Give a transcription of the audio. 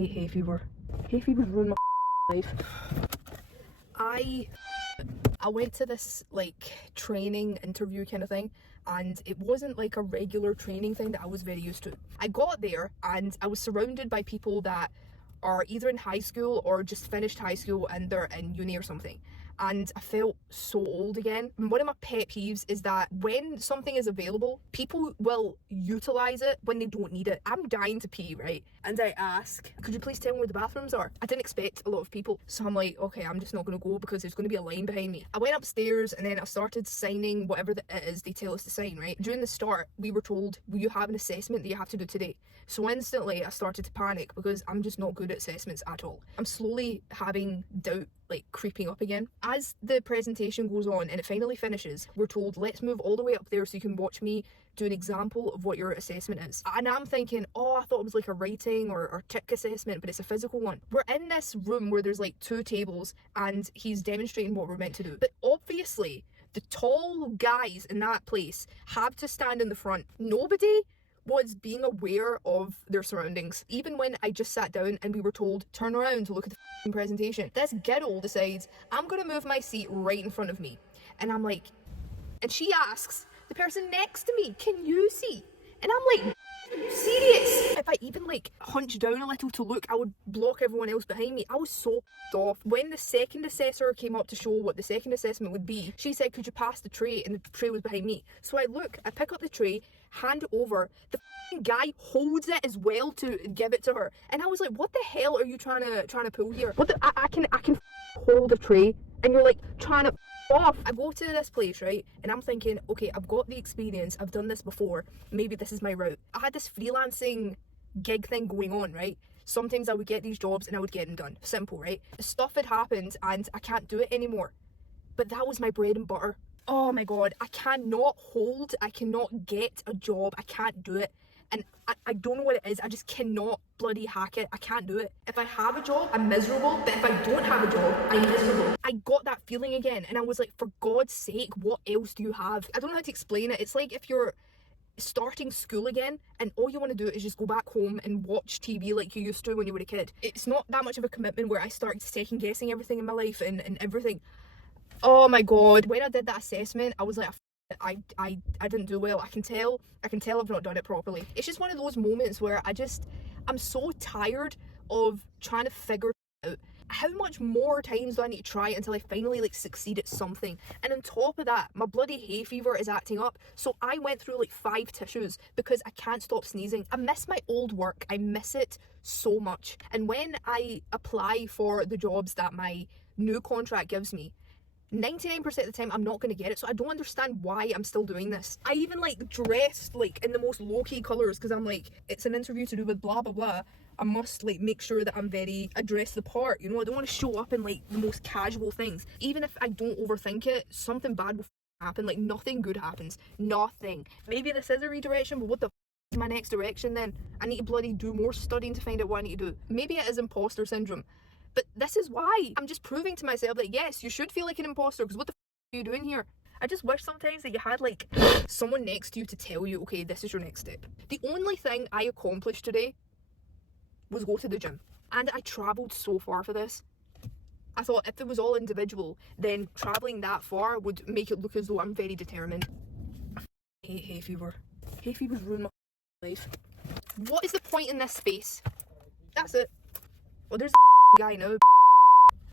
hate hay fever. Hay fever's ruined my life. I went to this like training interview kind of thing, and it wasn't like a regular training thing that I was very used to. I got there and I was surrounded by people that are either in high school or just finished high school and they're in uni or something. And I felt so old again. And one of my pet peeves is that when something is available, people will utilize it when they don't need it. I'm dying to pee, right? And I ask, could you please tell me where the bathrooms are? I didn't expect a lot of people. So I'm like, okay, I'm just not going to go because there's going to be a line behind me. I went upstairs and then I started signing whatever it is they tell us to sign, right? During the start, we were told, well, you have an assessment that you have to do today. So instantly I started to panic because I'm just not good at assessments at all. I'm slowly having doubt like creeping up again. As the presentation goes on and it finally finishes, we're told, let's move all the way up there so you can watch me do an example of what your assessment is. And I'm thinking, oh, I thought it was like a writing or tick assessment, but it's a physical one. We're in this room where there's like 2 tables and he's demonstrating what we're meant to do. But obviously, the tall guys in that place have to stand in the front. Nobody was being aware of their surroundings. Even when I just sat down and we were told, turn around to look at the presentation, this girl decides, I'm gonna move my seat right in front of me. And I'm like, and she asks the person next to me, can you see? And I'm like, are you serious? If I even like hunched down a little to look, I would block everyone else behind me. I was so off. When the second assessor came up to show what the second assessment would be, she said, could you pass the tray? And the tray was behind me. So I look, I pick up the tray, hand it over, the guy holds it as well to give it to her. And I was like, what the hell are you trying to pull here? What the, I can hold a tray and you're like trying to off. I go to this place, right, and I'm thinking, okay, I've got the experience, I've done this before, maybe this is my route. I had this freelancing gig thing going on, right? Sometimes I would get these jobs and I would get them done. Simple, right? Stuff had happened and I can't do it anymore. But that was my bread and butter. Oh my god, I cannot get a job, I can't do it. And I don't know what it is, I just cannot bloody hack it. I can't do it. If I have a job, I'm miserable, but if I don't have a job, I'm miserable. I got that feeling again, and I was like, for God's sake, what else do you have? I don't know how to explain it. It's like if you're starting school again and all you want to do is just go back home and watch TV like you used to when you were a kid. It's not that much of a commitment where I start second guessing everything in my life and everything. Oh my god. When I did that assessment, I was like, I didn't do well. I can tell I've not done it properly. It's just one of those moments where I'm so tired of trying to figure out how much more times do I need to try until I finally like succeed at something. And on top of that, my bloody hay fever is acting up. So I went through like 5 tissues because I can't stop sneezing. I miss my old work. I miss it so much. And when I apply for the jobs that my new contract gives me, 99% of the time I'm not going to get it, so I don't understand why I'm still doing this. I even like dressed like in the most low-key colours because I'm like, it's an interview to do with blah blah blah. I must like make sure that I dress the part, you know. I don't want to show up in like the most casual things. Even if I don't overthink it, something bad will happen. Like nothing good happens. Nothing. Maybe this is a redirection, but what the is my next direction then? I need to bloody do more studying to find out what I need to do. Maybe it is imposter syndrome. But this is why. I'm just proving to myself that yes, you should feel like an imposter, because what the are you doing here? I just wish sometimes that you had like someone next to you to tell you, okay, this is your next step. The only thing I accomplished today was go to the gym. And I travelled so far for this. I thought if it was all individual, then travelling that far would make it look as though I'm very determined. I hate hay fever. Hay fever's ruined my life. What is the point in this space? That's it. Well, there's a guy now.